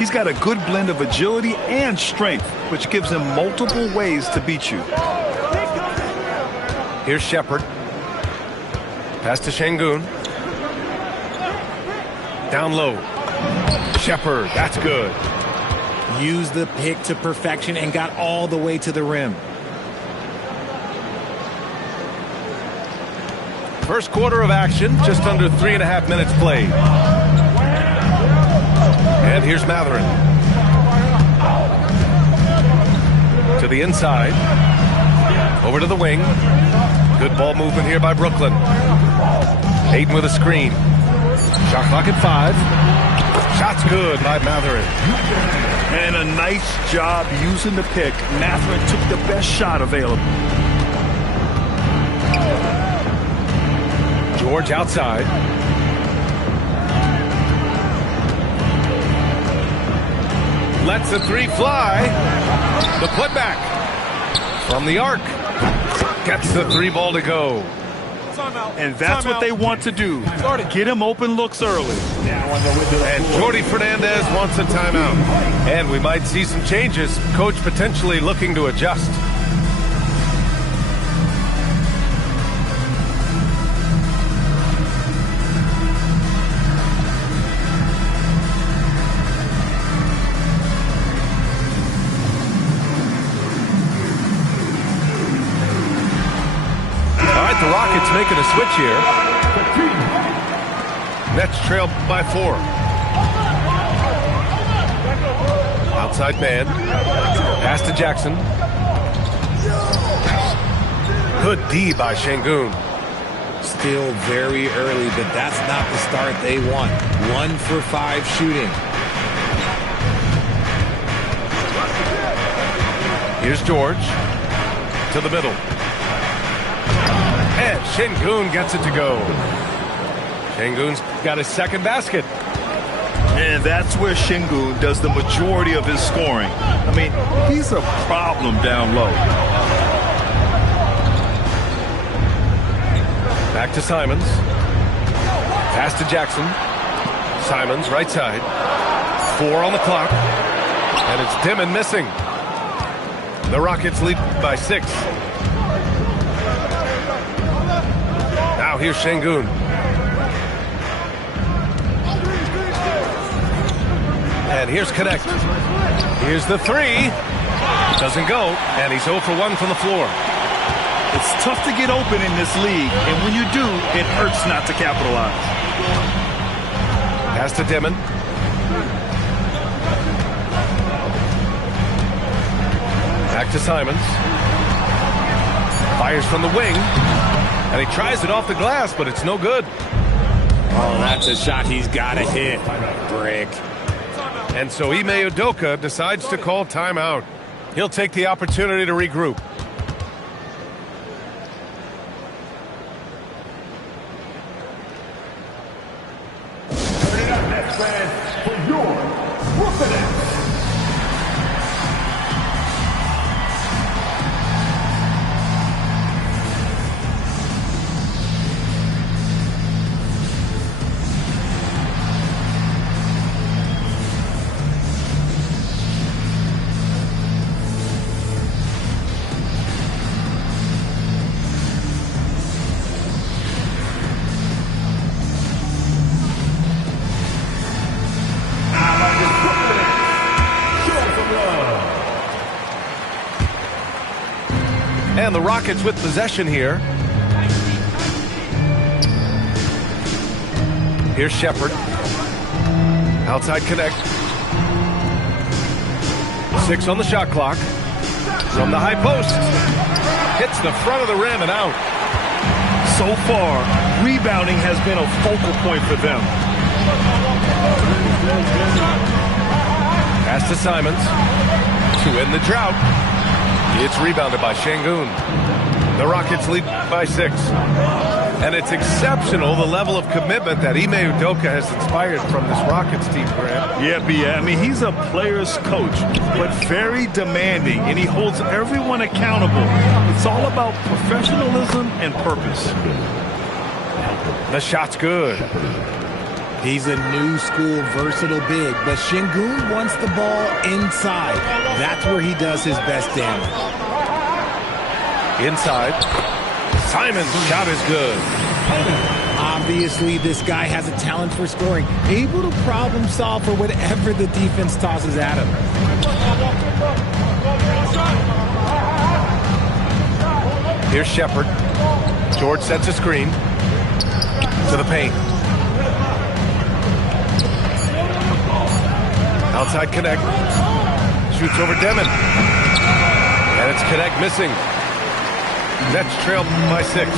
He's got a good blend of agility and strength, which gives him multiple ways to beat you. Here's Shepard. Pass to Şengün. Down low. Shepard, that's good. Used the pick to perfection and got all the way to the rim. First quarter of action, just under 3.5 minutes played. And here's Mathurin. To the inside. Over to the wing. Good ball movement here by Brooklyn. Ayton with a screen. Shot clock at 5. Shot's good by Mathurin. And a nice job using the pick. Mathurin took the best shot available. George outside. Lets the three fly. The putback from the arc. Gets the three ball to go. And that's what they want to do. Get him open looks early. And Jordi Fernandez wants a timeout. And we might see some changes. Coach potentially looking to adjust. The Rockets making a switch here. Nets trail by 4. Outside man. Pass to Jackson. Good D by Şengün. Still very early, but that's not the start they want. 1 for 5 shooting. Here's George. To the middle. And Şengün gets it to go. Şengün's got his second basket. And that's where Şengün does the majority of his scoring. I mean, he's a problem down low. Back to Simons. Pass to Jackson. Simons, right side. 4 on the clock. And it's Dimon missing. The Rockets lead by 6. Now here's Şengün. And here's Connect. Here's the 3. Doesn't go. And he's 0 for 1 from the floor. It's tough to get open in this league. And when you do, it hurts not to capitalize. Pass to Dimon. Back to Simons. Fires from the wing. And he tries it off the glass, but it's no good. Oh, that's a shot he's got to hit. Brick. And so Ime Udoka decides to call timeout. He'll take the opportunity to regroup. Turn it up, Nets fans, for your Brooklyn. And the Rockets with possession here. Here's Shepard. Outside Connect. 6 on the shot clock. From the high post. Hits the front of the rim and out. So far, rebounding has been a focal point for them. Pass to Simons. To end the drought. It's rebounded by Şengün. The Rockets lead by 6. And it's exceptional the level of commitment that Ime Udoka has inspired from this Rockets team, Graham. Yeah, I mean, he's a player's coach, but very demanding, and he holds everyone accountable. It's all about professionalism and purpose. The shot's good. He's a new school versatile big, but Şengün wants the ball inside. That's where he does his best damage. Inside. Simon's shot is good. Obviously, this guy has a talent for scoring, able to problem solve for whatever the defense tosses at him. Here's Shepard. George sets a screen to the paint. Outside Connect. Shoots over Demon. And it's Connect missing. Nets trailed by 6.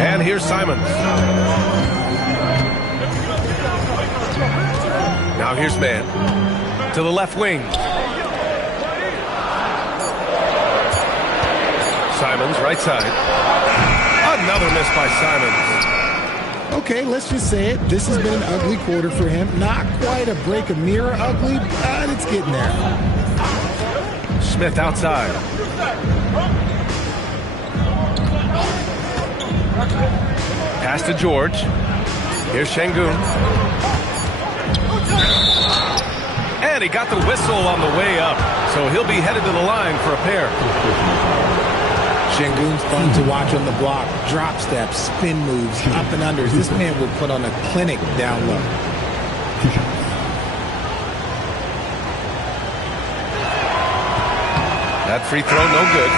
And here's Simons. Now here's Man. To the left wing. Simons, right side. Another miss by Simons. Okay, let's just say it. This has been an ugly quarter for him. Not quite a break a mirror ugly, but it's getting there. Smith outside. Pass to George. Here's Şengün. And he got the whistle on the way up, so he'll be headed to the line for a pair. Şengün's fun to watch on the block. Drop steps, spin moves, up and unders. This man will put on a clinic down low. That free throw, no good.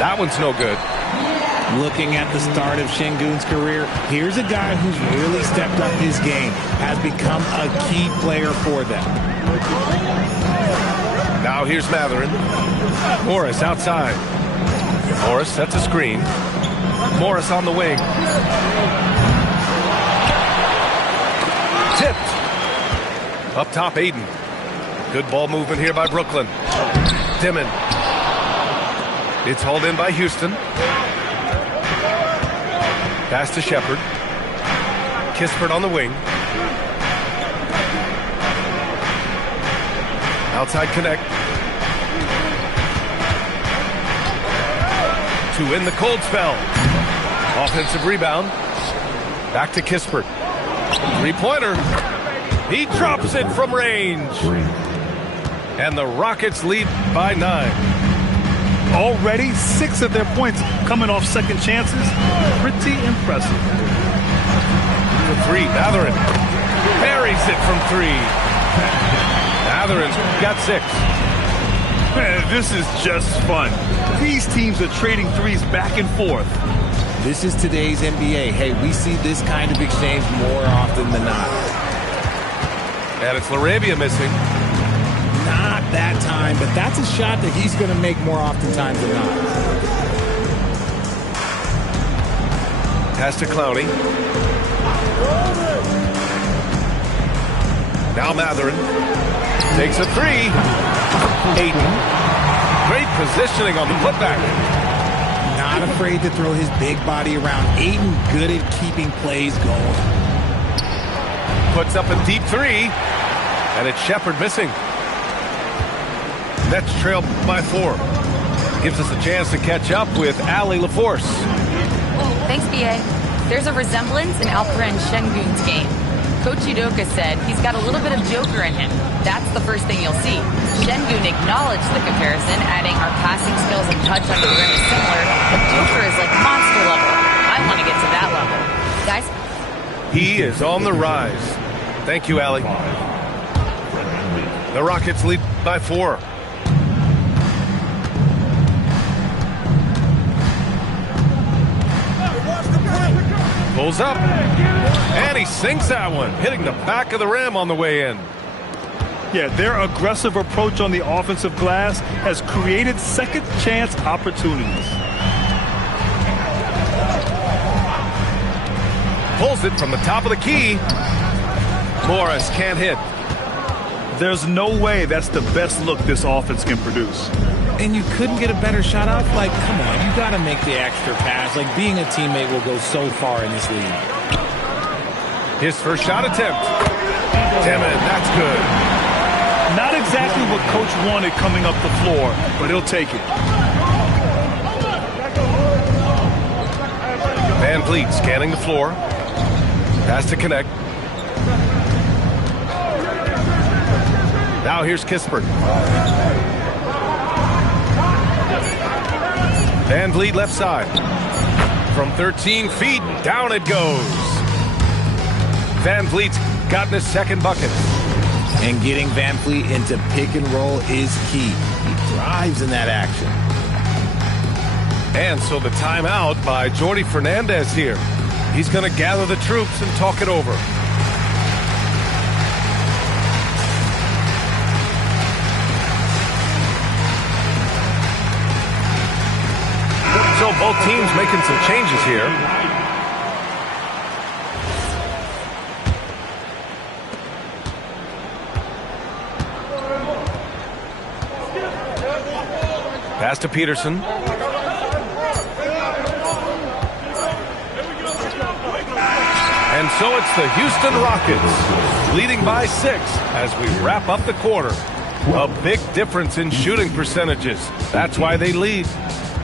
That one's no good. Looking at the start of Şengün's career, here's a guy who's really stepped up his game, has become a key player for them. Now here's Matherin. Morris outside. Morris sets a screen. Morris on the wing. Tipped. Up top, Aiden. Good ball movement here by Brooklyn. Dimon. It's hauled in by Houston. Pass to Shepard. Kispert on the wing. Outside Connect. To win the cold spell. Offensive rebound. Back to Kispert. Three-pointer. He drops it from range. And the Rockets lead by 9. Already 6 of their points coming off second chances. Pretty impressive. For 3, Matherin buries it from 3. Matherin's got 6. Man, this is just fun. These teams are trading threes back and forth. This is today's NBA. Hey, we see this kind of exchange more often than not. And it's LaRavia missing. Not that time, but that's a shot that he's going to make more oftentimes than not. Pass to Clowney. Now Matherin takes a 3. Aiden. Great positioning on the putback. Not afraid to throw his big body around. Aiden good at keeping plays going. Puts up a deep 3. And it's Shepard missing. Nets trailed by 4. Gives us a chance to catch up with Allie LaForce. Thanks, B.A. There's a resemblance in Alperen Şengün's game. Coach Udoka said he's got a little bit of Joker in him. That's the first thing you'll see. Şengün acknowledged the comparison, adding our passing skills and touch under the rim is similar, but Joker is like monster level. I want to get to that level. Guys? He is on the rise. Thank you, Allie. The Rockets lead by 4. Pulls up, and he sinks that one, hitting the back of the rim on the way in. Yeah, their aggressive approach on the offensive glass has created second chance opportunities. Pulls it from the top of the key. Morris can't hit. There's no way that's the best look this offense can produce. And you couldn't get a better shot off? Like, come on, you got to make the extra pass. Like, being a teammate will go so far in this league. His first shot attempt. Damn it, that's good. Not exactly what Coach wanted coming up the floor, but he'll take it. Van Vliet scanning the floor. Pass to connect. Now here's Kispert. Van Vliet left side. From 13 feet, down it goes. Van Vliet's gotten his second bucket. And getting Van Vliet into pick and roll is key. He thrives in that action. And so the timeout by Jordi Fernandez here. He's going to gather the troops and talk it over. So both teams making some changes here. Pass to Peterson. And so it's the Houston Rockets leading by 6 as we wrap up the quarter. A big difference in shooting percentages. That's why they lead.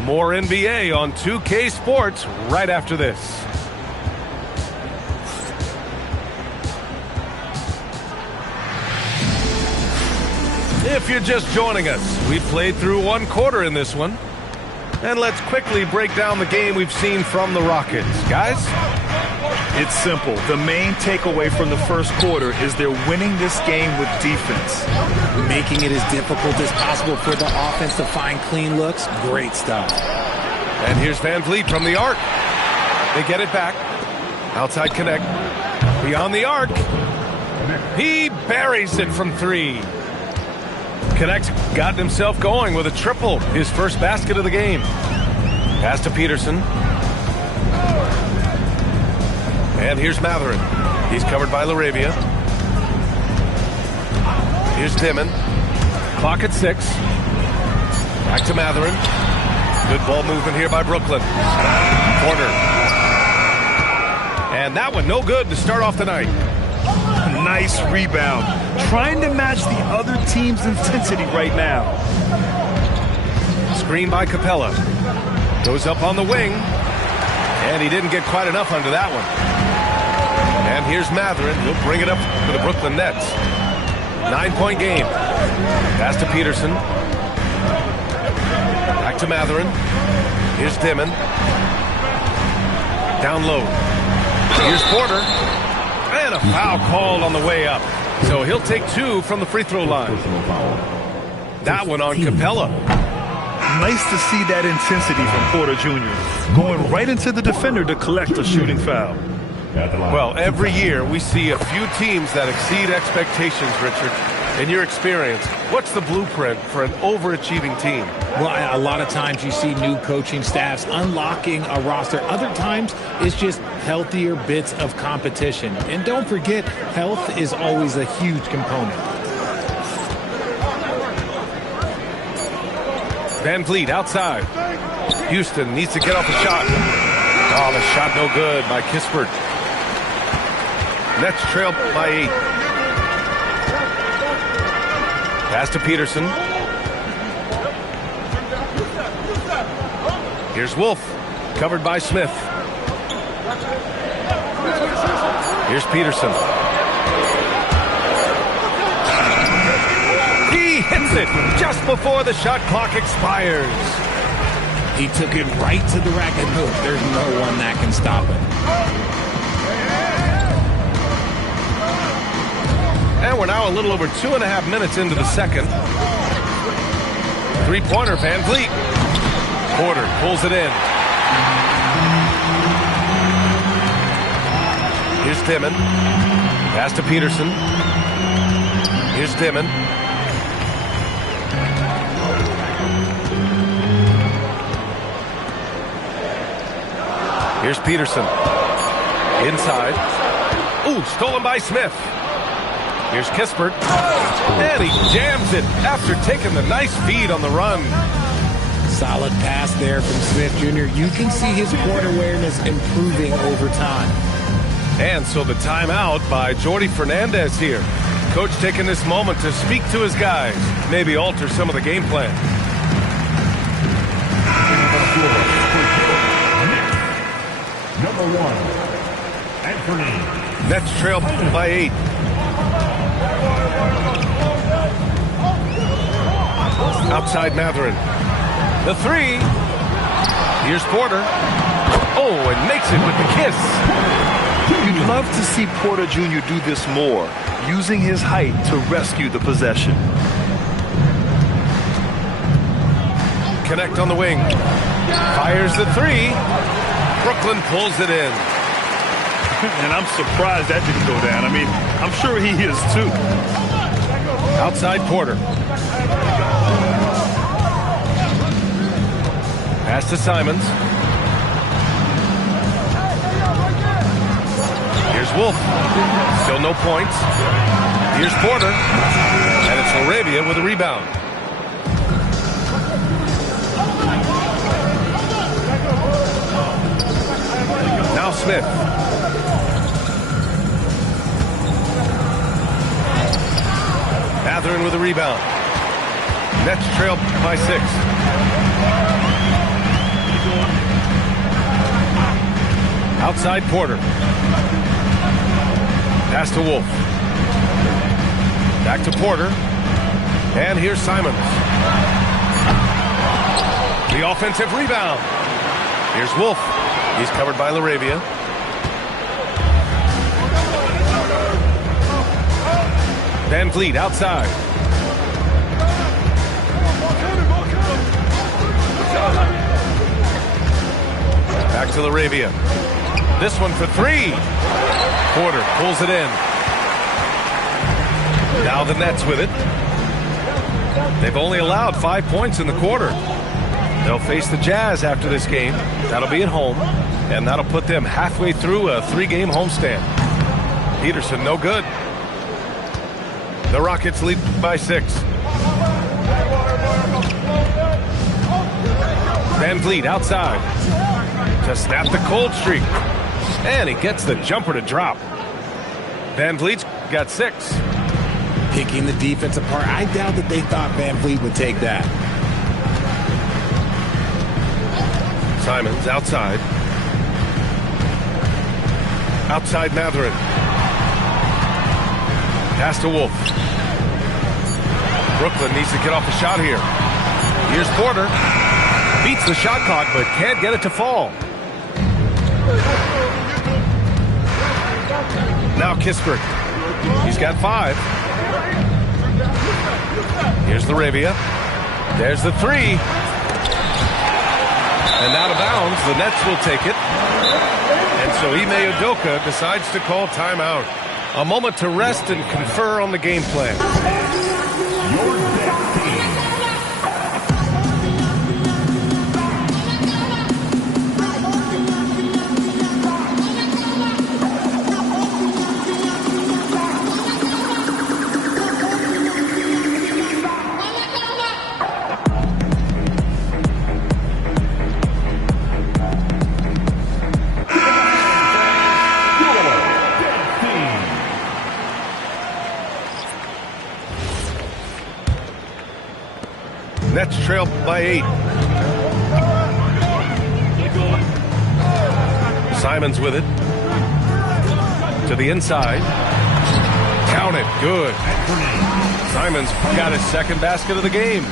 More NBA on 2K Sports right after this. If you're just joining us, we played through one quarter in this one. And let's quickly break down the game we've seen from the Rockets. Guys? It's simple. The main takeaway from the first quarter is they're winning this game with defense. Making it as difficult as possible for the offense to find clean looks. Great stuff. And here's Van Vliet from the arc. They get it back. Outside connect. Beyond the arc. He buries it from 3. Connect's gotten himself going with a triple. His first basket of the game. Pass to Peterson. And here's Matherin. He's covered by LaRavia. Here's Dimon. Clock at 6. Back to Matherin. Good ball movement here by Brooklyn. Corner. And that one no good to start off the night. Nice rebound. Trying to match the other team's intensity right now. Screen by Capella. Goes up on the wing. And he didn't get quite enough under that one. And here's Matherin. He'll bring it up to the Brooklyn Nets. 9-point game. Pass to Peterson. Back to Matherin. Here's Dimon. Down low. Here's Porter. And a foul called on the way up. So he'll take 2 from the free throw line. That one on Capella. Nice to see that intensity from Porter Jr. Going right into the defender to collect a shooting foul. Well, every year we see a few teams that exceed expectations, Richard. In your experience, what's the blueprint for an overachieving team? Well, a lot of times you see new coaching staffs unlocking a roster. Other times it's just healthier bits of competition. And don't forget, health is always a huge component. Van Vliet outside. Houston needs to get off a shot. Oh, the shot no good by Kispert. Nets trail by 8. Pass to Peterson. Here's Wolf, covered by Smith. Here's Peterson. He hits it just before the shot clock expires. He took it right to the rack and hook. There's no one that can stop him. And we're now a little over 2.5 minutes into the second. Three-pointer, Van Vliet. Porter pulls it in. Here's Dimon. Pass to Peterson. Here's Dimon. Here's Peterson. Inside. Ooh, stolen by Smith. Here's Kispert. And he jams it after taking the nice feed on the run. Solid pass there from Smith Jr. You can see his court awareness improving over time. And so the timeout by Jordi Fernandez here. Coach taking this moment to speak to his guys, maybe alter some of the game plan. Number 1, Anthony. Nets trail by 8. Outside Matherin. The 3. Here's Porter. Oh, and makes it with the kiss. You'd love to see Porter Jr. do this more, using his height to rescue the possession. Connect on the wing. Fires the 3. Brooklyn pulls it in. And I'm surprised that didn't go down. I mean, I'm sure he is too. Outside Porter. Pass to Simons. Here's Wolf. Still no points. Here's Porter. And it's Arabia with a rebound. Now Smith. Matherin with a rebound. Nets trail by 6. Outside Porter. Pass to Wolf. Back to Porter. And here's Simons. The offensive rebound. Here's Wolf. He's covered by LaRavia. Van Vliet outside. Back to LaRavia. This one for 3. Porter pulls it in. Now the Nets with it. They've only allowed 5 points in the quarter. They'll face the Jazz after this game. That'll be at home. And that'll put them halfway through a 3-game homestand. Peterson no good. The Rockets lead by 6. Van Vliet outside to snap the cold streak. And he gets the jumper to drop. Van Vliet's got 6. Picking the defense apart. I doubt that they thought Van Vliet would take that. Simons outside. Outside Matherin. Pass to Wolf. Brooklyn needs to get off the shot here. Here's Porter. Beats the shot clock, but can't get it to fall. Now Kispert. He's got 5. Here's LaRavia. There's the 3. And out of bounds, the Nets will take it. And so Ime Udoka decides to call timeout. A moment to rest and confer on the game plan. Nets trail by 8. Simons with it. To the inside. Count it. Good. Simons got his second basket of the game.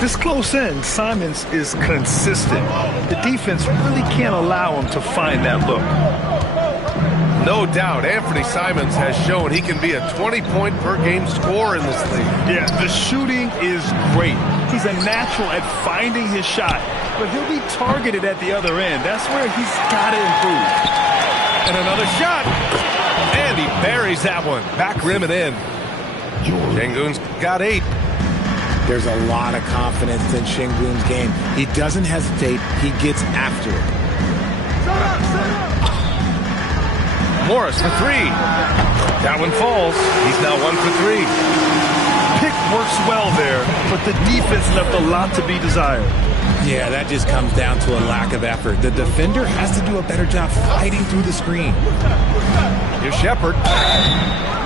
This close in, Simons is consistent. The defense really can't allow him to find that look. No doubt, Anthony Simons has shown he can be a 20-point-per-game scorer in this league. Yeah, the shooting is great. He's a natural at finding his shot, but he'll be targeted at the other end. That's where he's got to improve. And another shot. And he buries that one. Back rim and in. Şengün's got 8. There's a lot of confidence in Şengün's game. He doesn't hesitate. He gets after it. Morris for 3. That one falls. He's now 1 for 3. Pick works well there, but the defense left a lot to be desired. Yeah, that just comes down to a lack of effort. The defender has to do a better job fighting through the screen. Here's Shepard.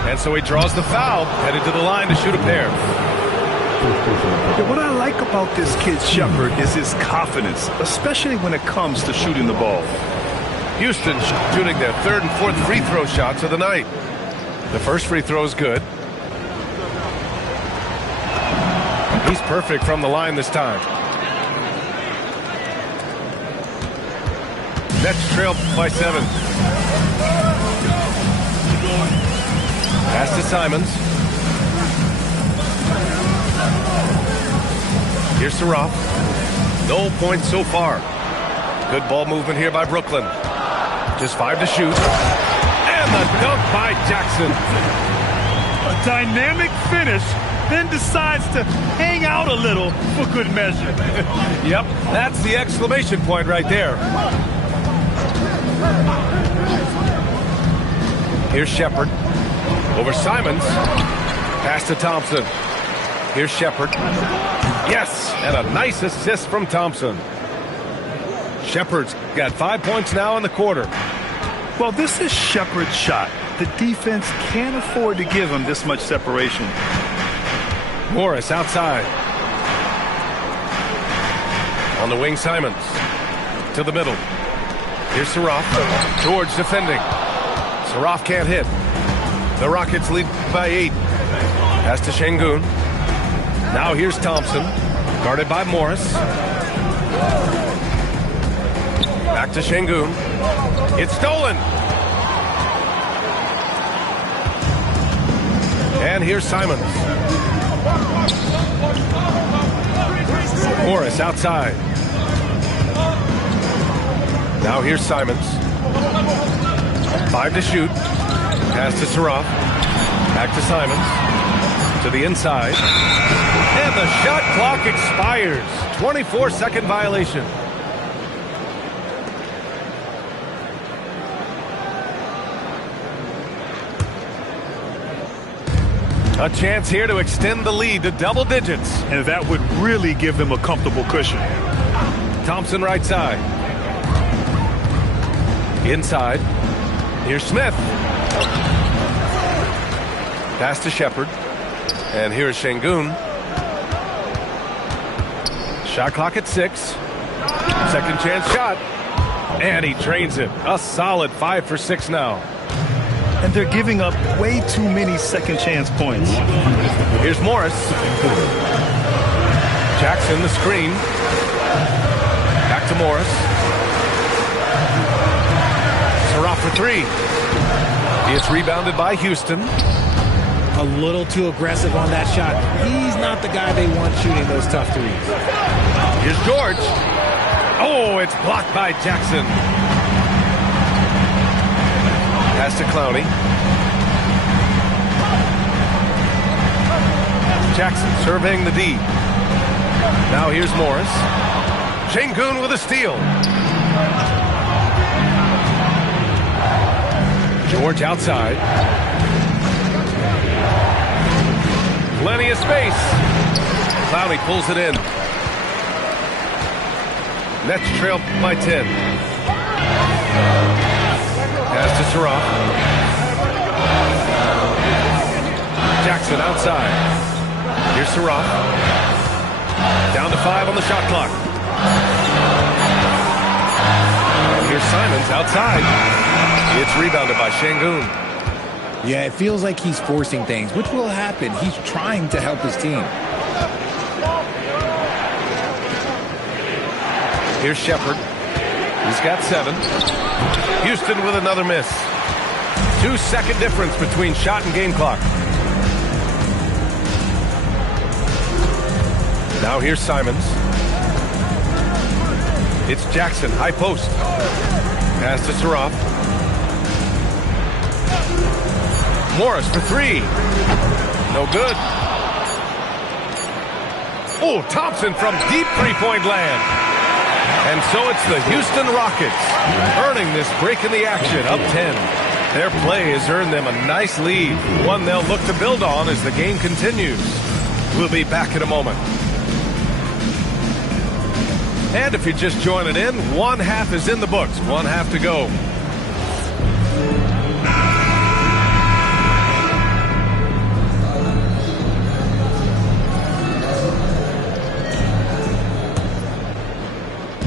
And so he draws the foul, headed to the line to shoot a pair. Yeah, what I like about this kid, Shepard, is his confidence, especially when it comes to shooting the ball. Houston shooting their third and fourth free throw shots of the night. The first free throw is good. He's perfect from the line this time. Nets trail by 7. Pass to Simons. Here's Saroff. No points so far. Good ball movement here by Brooklyn. Just 5 to shoot. And the dunk by Jackson. A dynamic finish, then decides to hang out a little for good measure. Yep, that's the exclamation point right there. Here's Shepard. Over Simons. Pass to Thompson. Here's Shepard. Yes, and a nice assist from Thompson. Shepard's got 5 points now in the quarter. Well, this is Shepard's shot. The defense can't afford to give him this much separation. Morris outside. On the wing, Simons. To the middle. Here's Saroff. George defending. Saroff can't hit. The Rockets lead by 8. Pass to Şengün. Now here's Thompson. Guarded by Morris. Back to Şengün. It's stolen. And here's Simons. Morris outside. Now here's Simons. 5 to shoot. Pass to Saroff. Back to Simons. To the inside. And the shot clock expires. 24-second violation. A chance here to extend the lead to double digits. And that would really give them a comfortable cushion. Thompson right side. Inside. Here's Smith. Pass to Shepard. And here's Şengün. Shot clock at 6. Second chance shot. And he drains it. A solid 5 for 6 now. And they're giving up way too many second chance points. Here's Morris. Jackson the screen. Back to Morris. Saroff for 3. It's rebounded by Houston. A little too aggressive on that shot. He's not the guy they want shooting those tough threes. Here's George. Oh, it's blocked by Jackson. Pass to Clowney. Jackson surveying the D. Now here's Morris. Şengün with a steal. George outside. Plenty of space. Clowney pulls it in. Nets trail by 10. Pass to Saroff. Jackson outside. Here's Saroff. Down to 5 on the shot clock. And here's Simons outside. It's rebounded by Şengün. Yeah, it feels like he's forcing things, which will happen. He's trying to help his team. Here's Shepard. He's got 7. Houston with another miss. 2-second difference between shot and game clock. Now here's Simons. It's Jackson, high post. Pass to Saroff. Morris for 3. No good. Oh, Thompson from deep three-point land. And so it's the Houston Rockets earning this break in the action, up 10. Their play has earned them a nice lead, one they'll look to build on as the game continues. We'll be back in a moment. And if you're just joining in, one half is in the books. One half to go.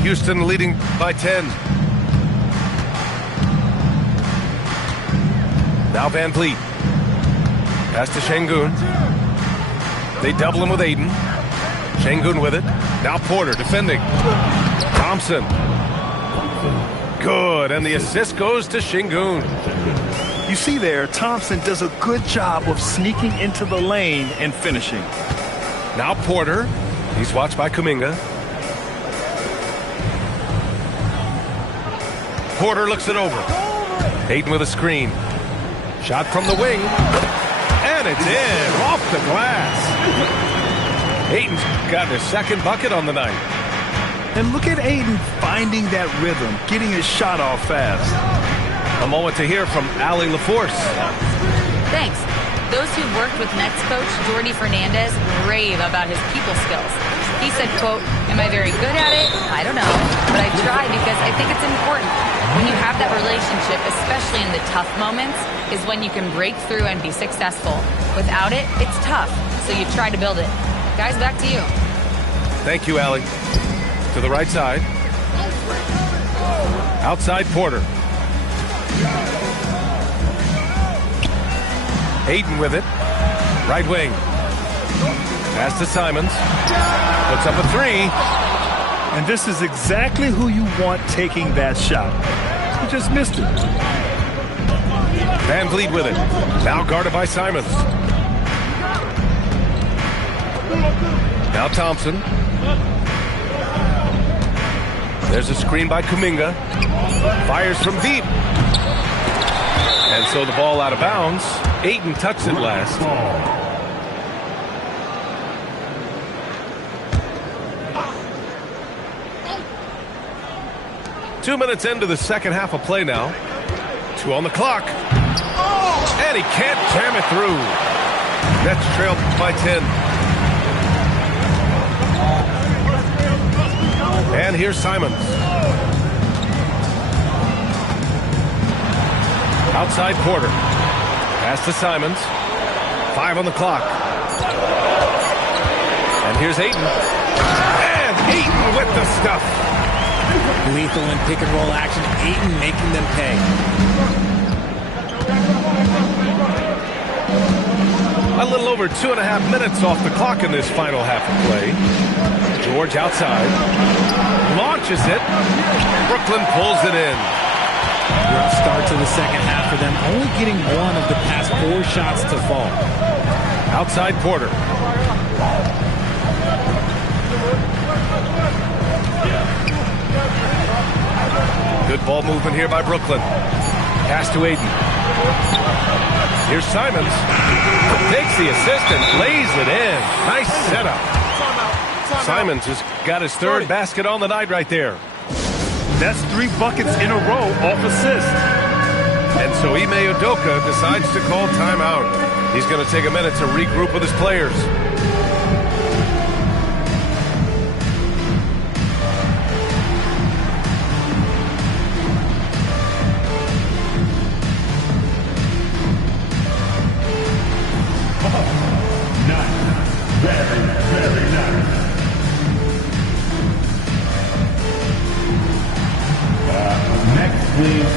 Houston leading by 10. Now Van Vliet. Pass to Şengün. They double him with Aiden. Şengün with it. Now Porter defending. Thompson. Good, and the assist goes to Şengün. You see there, Thompson does a good job of sneaking into the lane and finishing. Now Porter. He's watched by Kuminga. Porter looks it over. Aiden with a screen. Shot from the wing. And it's in. Off the glass. Aiden's got his second bucket on the night. And look at Aiden finding that rhythm, getting his shot off fast. A moment to hear from Allie LaForce. Thanks. Those who've worked with Nets coach Jordi Fernandez rave about his people skills. He said, quote, "Am I very good at it? I don't know. But I try because I think it's important. When you have that relationship, especially in the tough moments, is when you can break through and be successful. Without it, it's tough. So you try to build it." Guys, back to you. Thank you, Allie. To the right side. Outside Porter. Aiden with it. Right wing. Pass to Simons. Puts up a three. And this is exactly who you want taking that shot. He just missed it. Van Vliet with it. Now guarded by Simons. Now Thompson. There's a screen by Kuminga. Fires from deep. And so the ball out of bounds. Aiden touched it last. 2 minutes into the second half of play now. 2 on the clock. And he can't jam it through. Nets trailed by 10. And here's Simons. Outside Porter. Pass to Simons. 5 on the clock. And here's Aiden. And Aiden with the stuff. Lethal in pick and roll action. Aiden making them pay. A little over 2.5 minutes off the clock in this final half of play. George outside. Launches it. Brooklyn pulls it in. Rough start to the second half for them. Only getting one of the past 4 shots to fall. Outside Porter. Good ball movement here by Brooklyn. Pass to Aiden. Here's Simons. Takes the assist and lays it in. Nice setup. Simons has got his third basket on the night right there. That's 3 buckets in a row off assist. And so Ime Udoka decides to call timeout. He's going to take a minute to regroup with his players. Very nice. Next, please.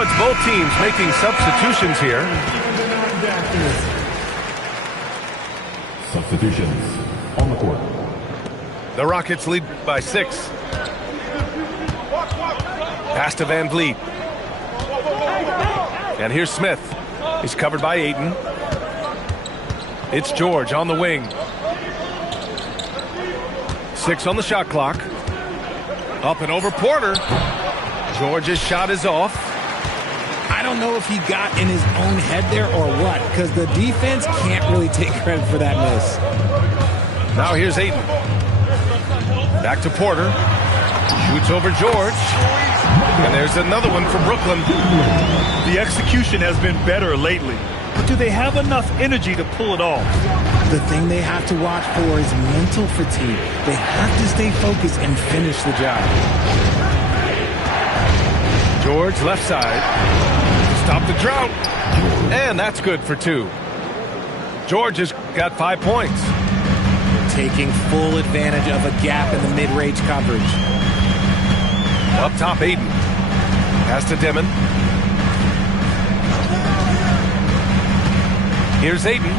So it's both teams making substitutions here. Substitutions on the court. The Rockets lead by 6. Pass to Van Vliet. And here's Smith. He's covered by Ayton. It's George on the wing. 6 on the shot clock. Up and over Porter. George's shot is off. I don't know if he got in his own head there or what, because the defense can't really take credit for that miss. Now here's Ayton. Back to Porter. Shoots over George. And there's another one for Brooklyn. The execution has been better lately. But do they have enough energy to pull it off? The thing they have to watch for is mental fatigue. They have to stay focused and finish the job. George left side. Stop the drought. And that's good for 2. George has got 5 points. Taking full advantage of a gap in the mid-range coverage. Up top, Ayton. Pass to Dimon. Here's Ayton.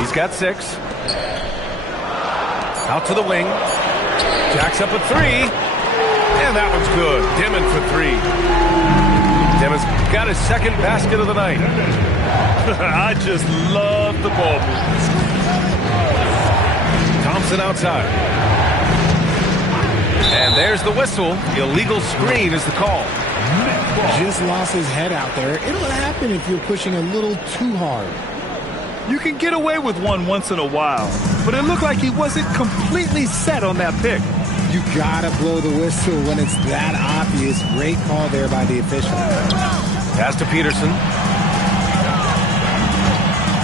He's got 6. Out to the wing. Jacks up a 3. And that one's good. Dimon for 3. Dimon's got his second basket of the night. I just love the ball movement. Thompson outside. And there's the whistle. Illegal screen is the call. Just lost his head out there. It'll happen if you're pushing a little too hard. You can get away with one once in a while, but it looked like he wasn't completely set on that pick. You gotta blow the whistle when it's that obvious. Great call there by the official. Pass to Peterson.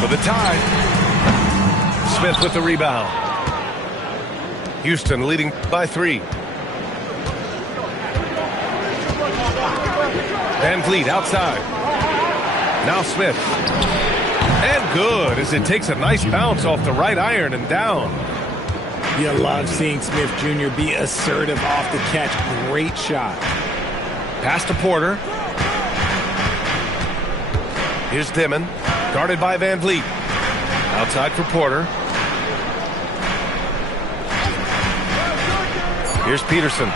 For the tie. Smith with the rebound. Houston leading by 3. Van Vliet outside. Now Smith. And good as it takes a nice bounce off the right iron and down. You love seeing Smith Jr. be assertive off the catch. Great shot. Pass to Porter. Here's Dimon. Guarded by Van Vliet. Outside for Porter. Here's Peterson.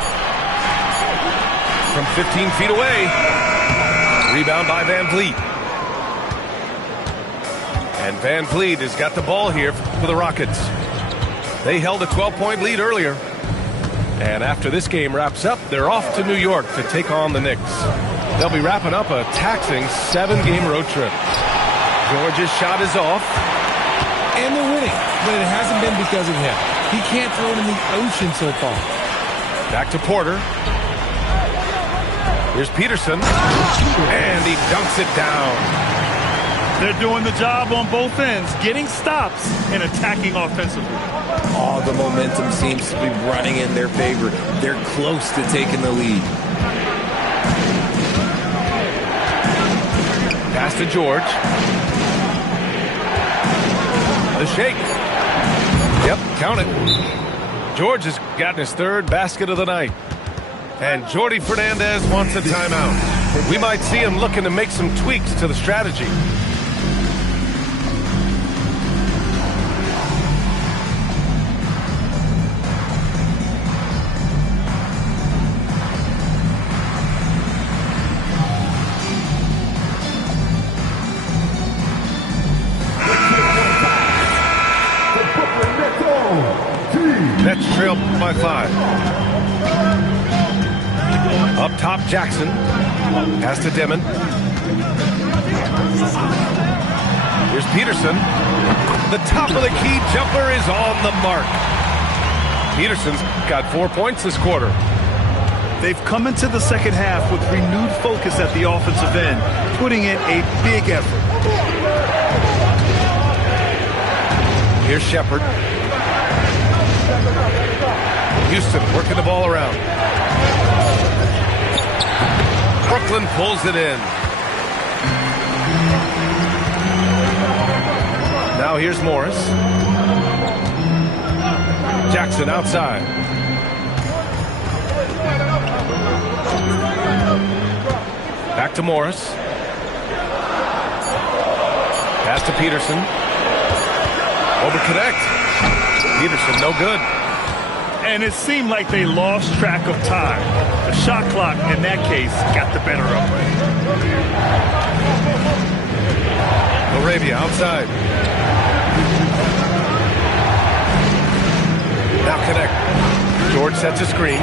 From 15 feet away. Rebound by Van Vliet. And Van Vliet has got the ball here for the Rockets. They held a 12-point lead earlier. And after this game wraps up, they're off to New York to take on the Knicks. They'll be wrapping up a taxing 7-game road trip. George's shot is off. And they're winning, but it hasn't been because of him. He can't throw it in the ocean so far. Back to Porter. Here's Peterson. And he dunks it down. They're doing the job on both ends, getting stops and attacking offensively. All the momentum seems to be running in their favor. They're close to taking the lead. Pass to George. The shake. Yep, count it. George has gotten his 3rd basket of the night. And Jordi Fernandez wants a timeout. We might see him looking to make some tweaks to the strategy. Nets trail by 5. Up top, Jackson. Pass to Dimon. Here's Peterson. The top of the key jumper is on the mark. Peterson's got 4 points this quarter. They've come into the second half with renewed focus at the offensive end, putting in a big effort. Here's Shepard. Houston working the ball around. Brooklyn pulls it in. Now here's Morris. Jackson outside. Back to Morris. Pass to Peterson. Over connect. Peterson, no good. And it seemed like they lost track of time. The shot clock, in that case, got the better of them. Arabia outside. Now connect. George sets a screen.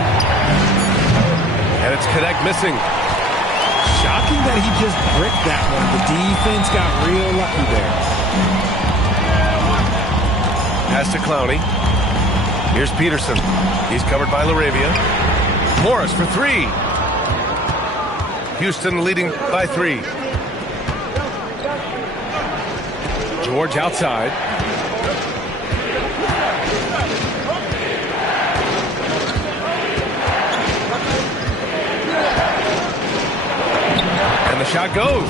And it's connect missing. Shocking that he just bricked that one. The defense got real lucky there. Pass to Clowney. Here's Peterson. He's covered by Laravia. Morris for three. Houston leading by 3. George outside. And the shot goes.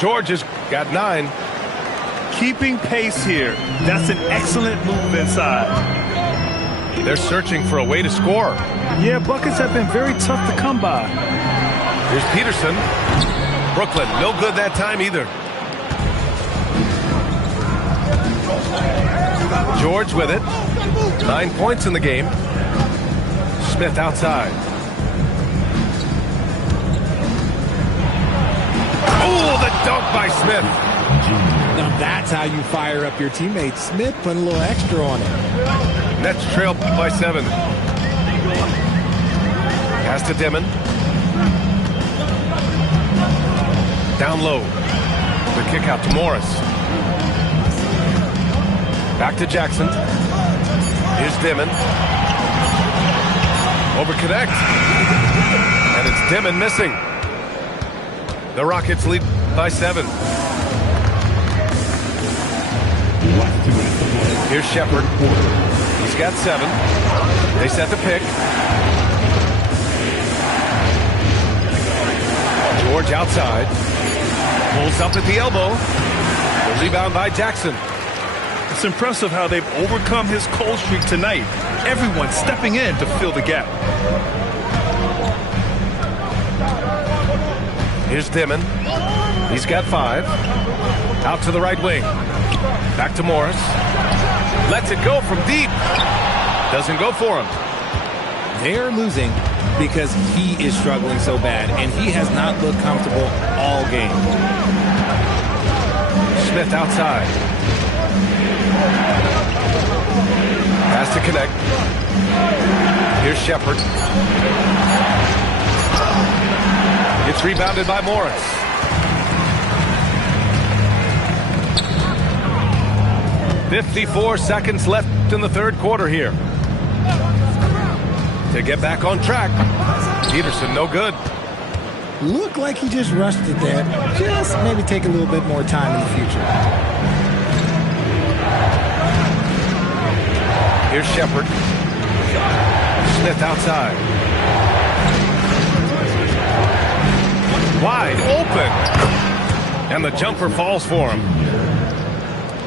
George has got 9. Keeping pace here. That's an excellent move inside. They're searching for a way to score. Yeah, buckets have been very tough to come by. Here's Peterson. Brooklyn, no good that time either. George with it. 9 points in the game. Smith outside. Oh, the dunk by Smith. Now that's how you fire up your teammates. Smith put a little extra on it. Nets trail by 7. Pass to Dimon. Down low. The kick out to Morris. Back to Jackson. Here's Dimon. Over connect. And it's Dimon missing. The Rockets lead by 7. Here's Shepard. He's got 7. They set the pick. George outside. Pulls up at the elbow. The rebound by Jackson. It's impressive how they've overcome his cold streak tonight. Everyone stepping in to fill the gap. Here's Dimon. He's got 5. Out to the right wing. Back to Morris. Lets it go from deep. Doesn't go for him. They're losing because he is struggling so bad, and he has not looked comfortable all game. Smith outside. Has to connect. Here's Shepard. It's rebounded by Morris. "54 seconds left in the third quarter here. To get back on track. Peterson, no good. Looked like he just rushed it there. Just maybe take a little bit more time in the future. Here's Shepard. Smith outside. Wide open. And the jumper falls for him.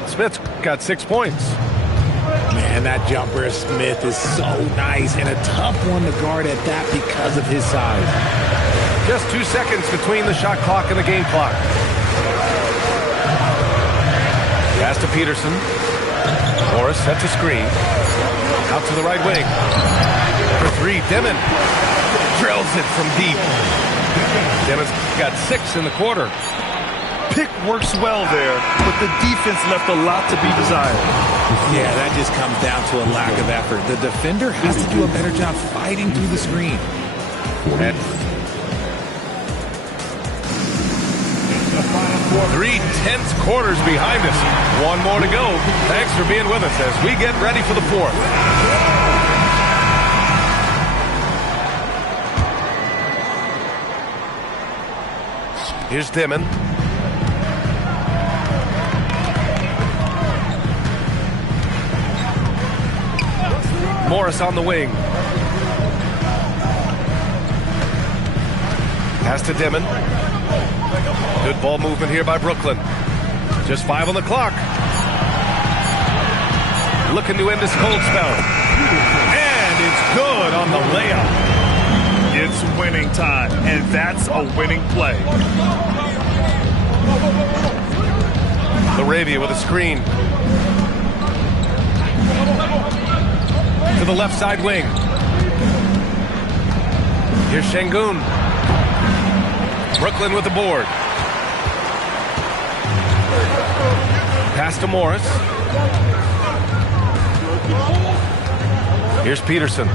Smith's got 6 points. Man, that jumper of Smith is so nice and a tough one to guard at that because of his size. Just 2 seconds between the shot clock and the game clock. Pass to Peterson. Morris sets a screen. Out to the right wing. For 3, Dimon drills it from deep. Dimon's got 6 in the quarter. Pick works well there, but the defense left a lot to be desired. Yeah, that just comes down to a lack of effort. The defender has to do a better job fighting through the screen. And 3 tense quarters behind us. One more to go. Thanks for being with us as we get ready for the 4th. Here's Dimon. Morris on the wing. Pass to Dimon. Good ball movement here by Brooklyn. Just 5 on the clock. Looking to end this cold spell. And it's good on the layup. It's winning time, and that's a winning play. Laravia with a screen. To the left side wing. Here's Şengün. Brooklyn with the board. Pass to Morris. Here's Peterson.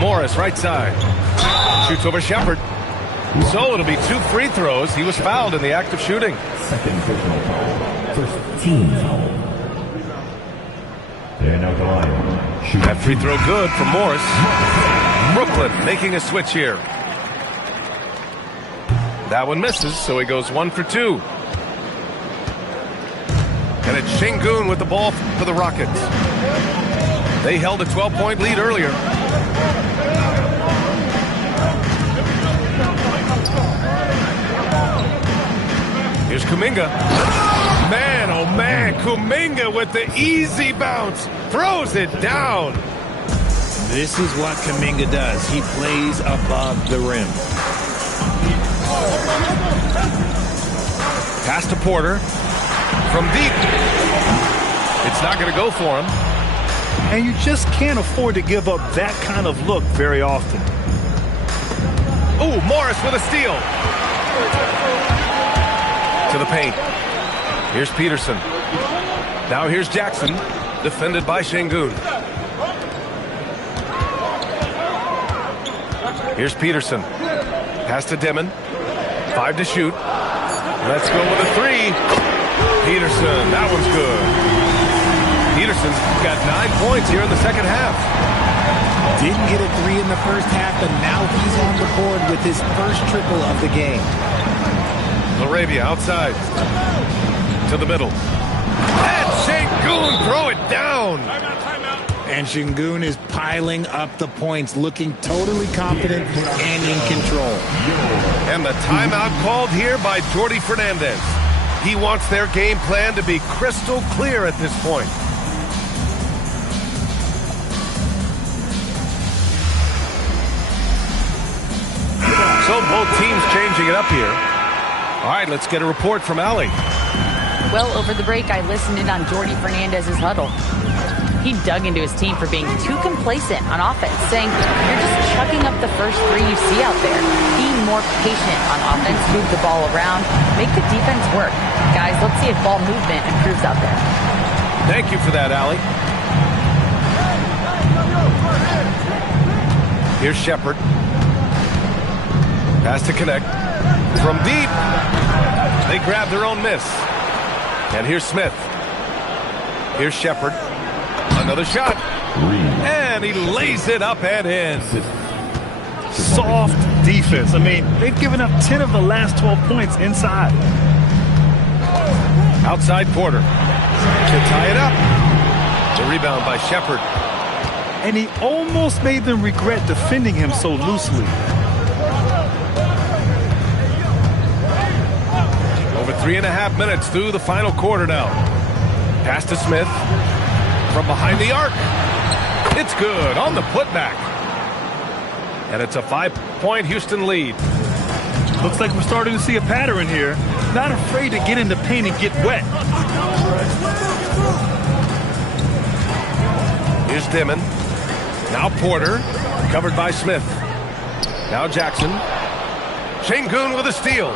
Morris, right side. Shoots over Shepherd. So it'll be 2 free throws. He was fouled in the act of shooting. Second personal foul. First team foul. And out the line. Shoot. That free throw good for Morris. Brooklyn making a switch here. That one misses, so he goes 1 for 2. And it's Şengün with the ball for the Rockets. They held a 12-point lead earlier. Here's Kuminga. Man, oh man, Kuminga with the easy bounce. Throws it down. This is what Kuminga does. He plays above the rim. Pass to Porter. From deep. It's not going to go for him. And you just can't afford to give up that kind of look very often. Ooh, Morris with a steal. To the paint. Here's Peterson. Now here's Jackson. Defended by Şengün. Here's Peterson. Pass to Dimon. 5 to shoot. Let's go with a 3. Peterson, that one's good. Peterson's got 9 points here in the second half. Didn't get a 3 in the first half, but now he's on the board with his first triple of the game. Laravia outside. To the middle. And Şengün throw it down. And Şengün is piling up the points, looking totally confident and in control. And the timeout called here by Jordi Fernandez. He wants their game plan to be crystal clear at this point. So both teams changing it up here. All right, let's get a report from Allie. Well, over the break, I listened in on Jordi Fernandez's huddle. He dug into his team for being too complacent on offense, saying, you're just chucking up the first 3 you see out there. Be more patient on offense, move the ball around, make the defense work. Guys, let's see if ball movement improves out there. Thank you for that, Allie. Here's Shepherd. Pass to connect. From deep. They grab their own miss. And here's Smith. Here's Shepherd. Another shot. And he lays it up and in. Soft defense. I mean, they've given up 10 of the last 12 points inside. Outside Porter. To tie it up. The rebound by Shepherd. And he almost made them regret defending him so loosely. Over 3.5 minutes through the final quarter now. Pass to Smith. From behind the arc. It's good on the putback. And it's a 5-point Houston lead. Looks like we're starting to see a pattern here. Not afraid to get in the paint and get wet. Here's Dimon. Now Porter. Covered by Smith. Now Jackson. Şengün with a steal.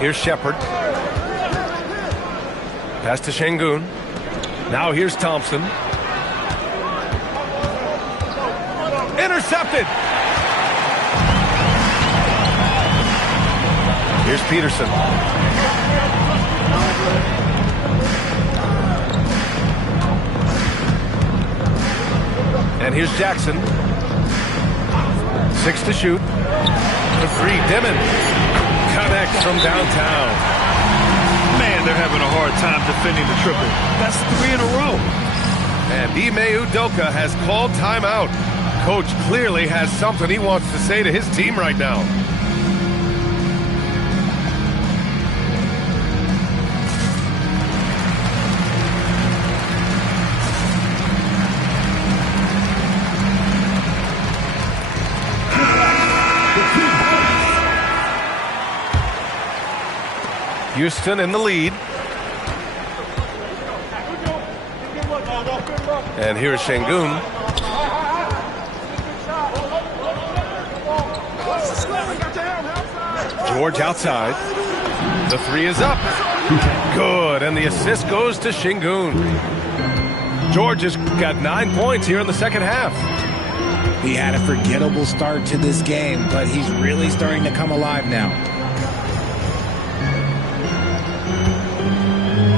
Here's Shepherd. Pass to Şengün. Now here's Thompson. Intercepted. Here's Peterson. And here's Jackson. 6 to shoot. The 3, Dimon. Connects from downtown. Man, they're having a hard time defending the triple. That's 3 in a row. And Ime Udoka has called timeout. Coach clearly has something he wants to say to his team right now. Houston in the lead. And here's Şengün. George outside. The three is up. Good, and the assist goes to Şengün. George has got 9 points here in the second half. He had a forgettable start to this game, but he's really starting to come alive now.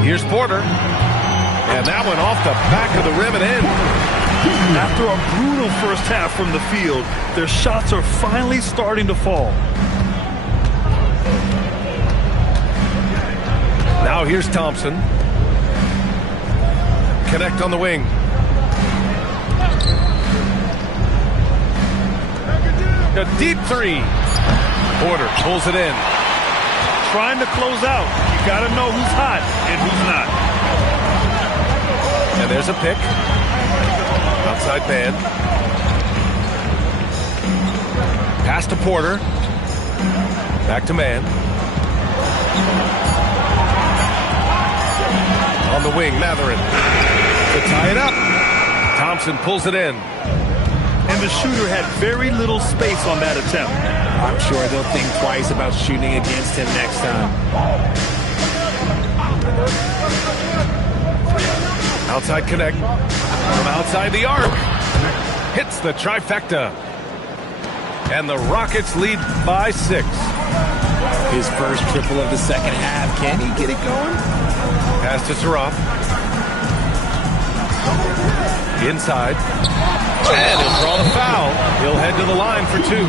Here's Porter. And that went off the back of the rim and in. After a brutal first half from the field, their shots are finally starting to fall. Now here's Thompson. Connect on the wing. A deep three. Porter pulls it in. Trying to close out. You got to know who's hot and who's not. And there's a pick. Outside man. Pass to Porter. Back to man. On the wing, Mathurin. To tie it up. Thompson pulls it in. And the shooter had very little space on that attempt. I'm sure they'll think twice about shooting against him next time. Outside connect. From outside the arc. Hits the trifecta. And the Rockets lead by 6. His first triple of the second half. Can he get it going? Pass to Saraf. Inside. And he'll draw the foul. He'll head to the line for 2.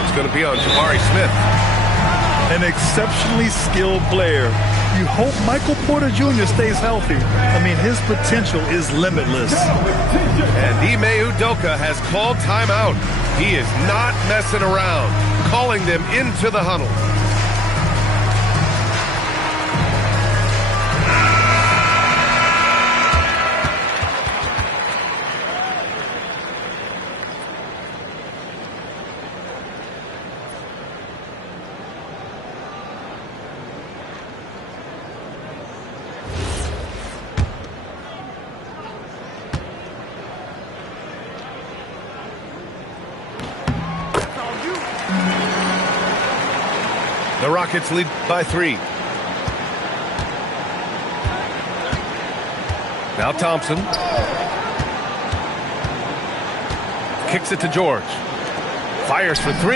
It's going to be on Jabari Smith. An exceptionally skilled player. You hope Michael Porter Jr. stays healthy. I mean, his potential is limitless. And Ime Udoka has called timeout. He is not messing around, calling them into the huddle. The Rockets lead by 3. Now Thompson. Kicks it to George. Fires for 3.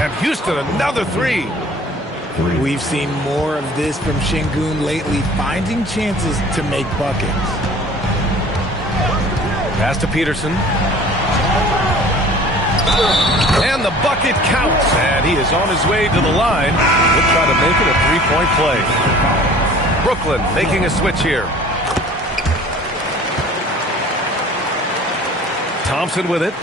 And Houston another 3. We've seen more of this from Şengün lately, finding chances to make buckets. Pass to Peterson. And the bucket counts. And he is on his way to the line. He'll try to make it a 3-point play. Brooklyn making a switch here. Thompson with it.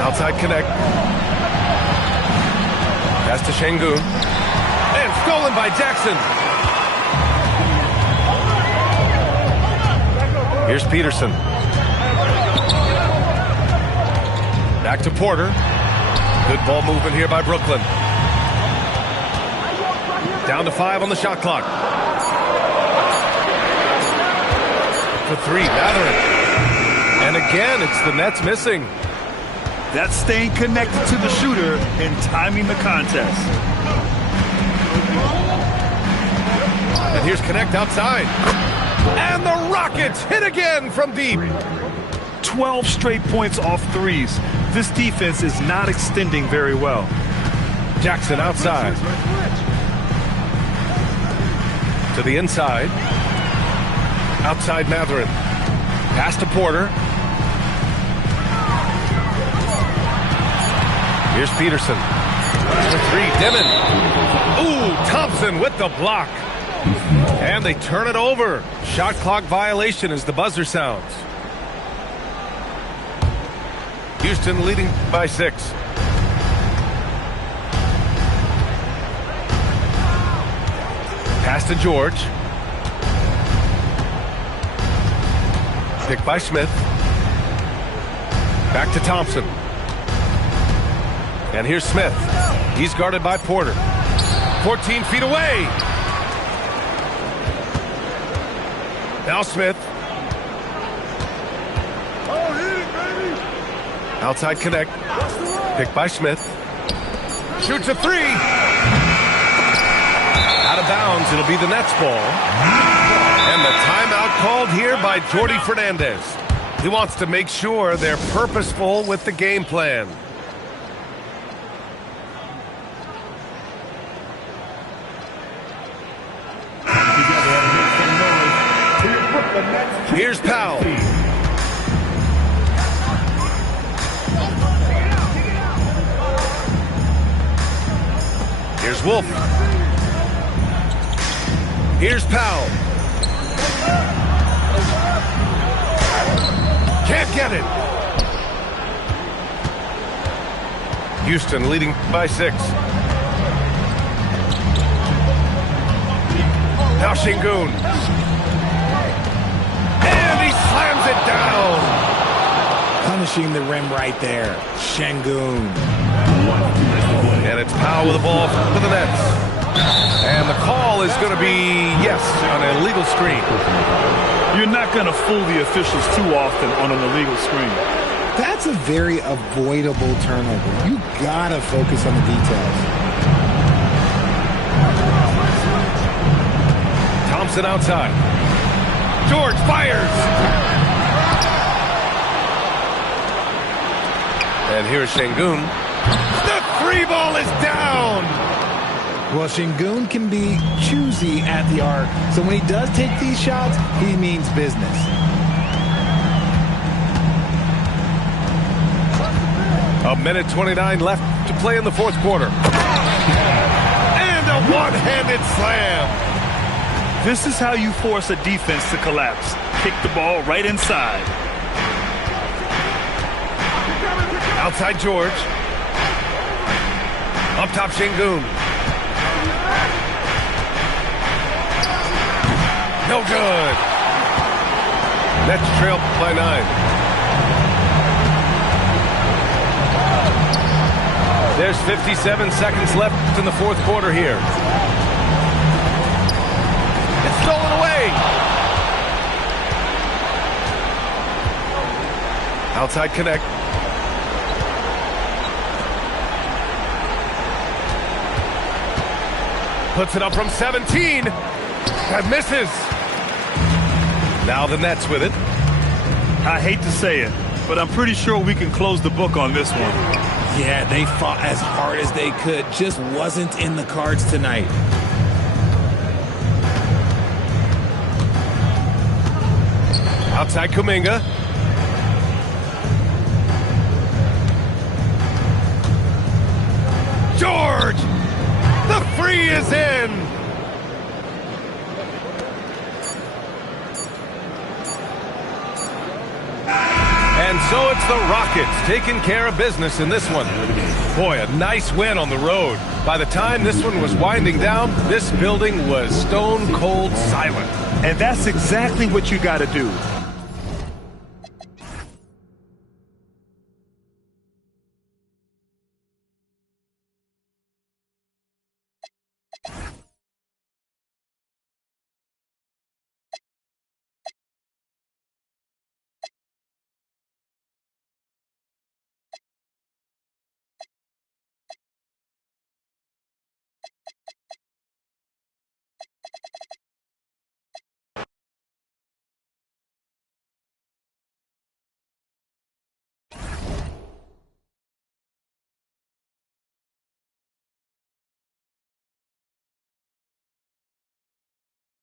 Outside connect. Pass to Şengün. And stolen by Jackson. Here's Peterson. Back to Porter. Good ball movement here by Brooklyn. Down to 5 on the shot clock. For 3, Mathurin. And again, it's the Nets missing. That's staying connected to the shooter and timing the contest. And here's Connect outside. And the Rockets hit again from deep. 12 straight points off threes. This defense is not extending very well. Jackson outside. To the inside. Outside Mathurin. Pass to Porter. Here's Peterson. For 3, Dimon. Ooh, Thompson with the block. And they turn it over. Shot clock violation as the buzzer sounds. Houston leading by 6. Pass to George. Picked by Smith. Back to Thompson. And here's Smith. He's guarded by Porter. 14 feet away. Now Smith. Outside connect. Picked by Smith. Shoots a three. Out of bounds. It'll be the Nets ball. And the timeout called here by Jordi Fernandez. He wants to make sure they're purposeful with the game plan. Here's Powell. Here's Wolf. Here's Powell. Can't get it. Houston leading by 6. Now Şengün. And he slams it down. Punishing the rim right there. Şengün. And it's Powell with the ball for the Nets. And the call is going to be, yes, on an illegal screen. You're not going to fool the officials too often on an illegal screen. That's a very avoidable turnover. You gotta focus on the details. Thompson outside. George fires. And here's Şengün. The three ball is down. Well, Şengün can be choosy at the arc, so when he does take these shots, he means business. A minute 29 left to play in the fourth quarter. And a one-handed slam. This is how you force a defense to collapse. Kick the ball right inside. Outside George. Up top Şengün. No good. Nets trail by 9. There's 57 seconds left in the fourth quarter here. It's stolen away. Outside connect. Puts it up from 17. That misses. Now the Nets with it. I hate to say it, but I'm pretty sure we can close the book on this one. Yeah, they fought as hard as they could. Just wasn't in the cards tonight. Outside Kuminga. George! The three is in! And so it's the Rockets taking care of business in this one. Boy, a nice win on the road. By the time this one was winding down, this building was stone cold silent. And that's exactly what you got to do.